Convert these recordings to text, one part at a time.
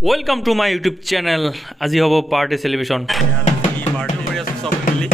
Welcome to my YouTube channel. আজি হ'ব birthday সেলিব্ৰেশন। এই বাৰ্থডে কৰি আছো সব মিলি।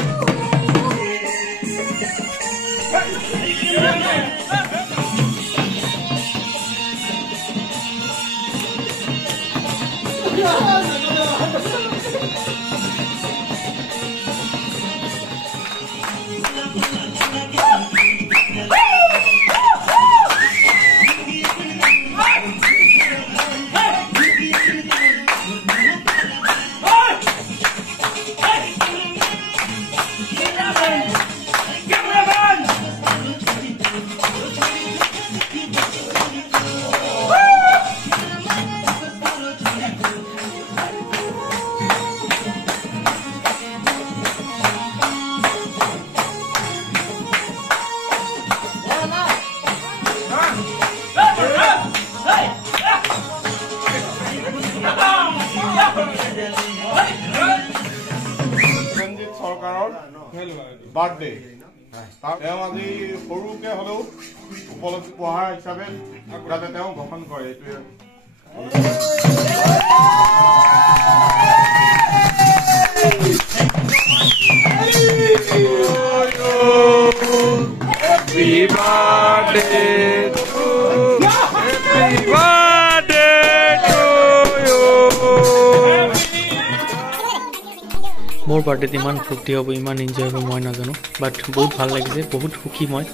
Birthday. তেওঁ আজি সৰুকে হলেও উপলব্ধি পঢ়াৰ হিচাপে যাতে তেওঁ গঠন কৰে এইটোৱে Happy birthday to Happy birthday to you. মোৰ বাৰ্থডেত ইমান ফূৰ্তি হ'ব ইমান এনজয় হ'ব মই নাজানো বাট বহুত ভাল লাগিছে বহুত সুখী মই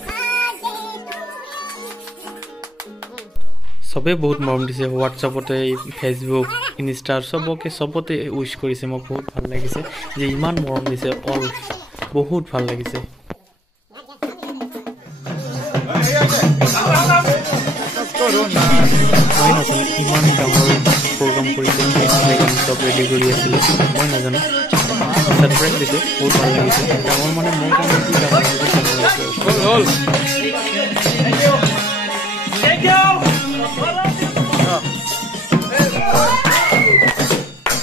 সবে বহুত মৰম দিছে হোৱাটছআপতে ফেচবুক ইনষ্টা সবতে উইশ কৰিছে মই বহুত ভাল লাগিছে যে ইমান মৰম দিছে অল বহুত ভাল লাগিছে মই নাজানো ইমান ডাঙৰ প্ৰগ্ৰাম কৰিছে সব ৰেডি কৰি আছিলে মই নাজানো সাৰপ্ৰাইজ দিছে বহুত ভাল লাগিছে ডাঙৰ মানে মোৰ কাৰণে কি ডাঙৰ হল thank you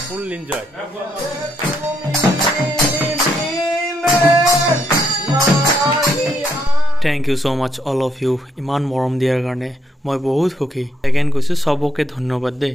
full enjoy thank you so much all of you ইমান মৰম দিয়াৰ কাৰণে মই বহুত সুখী সেকেন্ড কৈছো সবকে ধন্যবাদ দে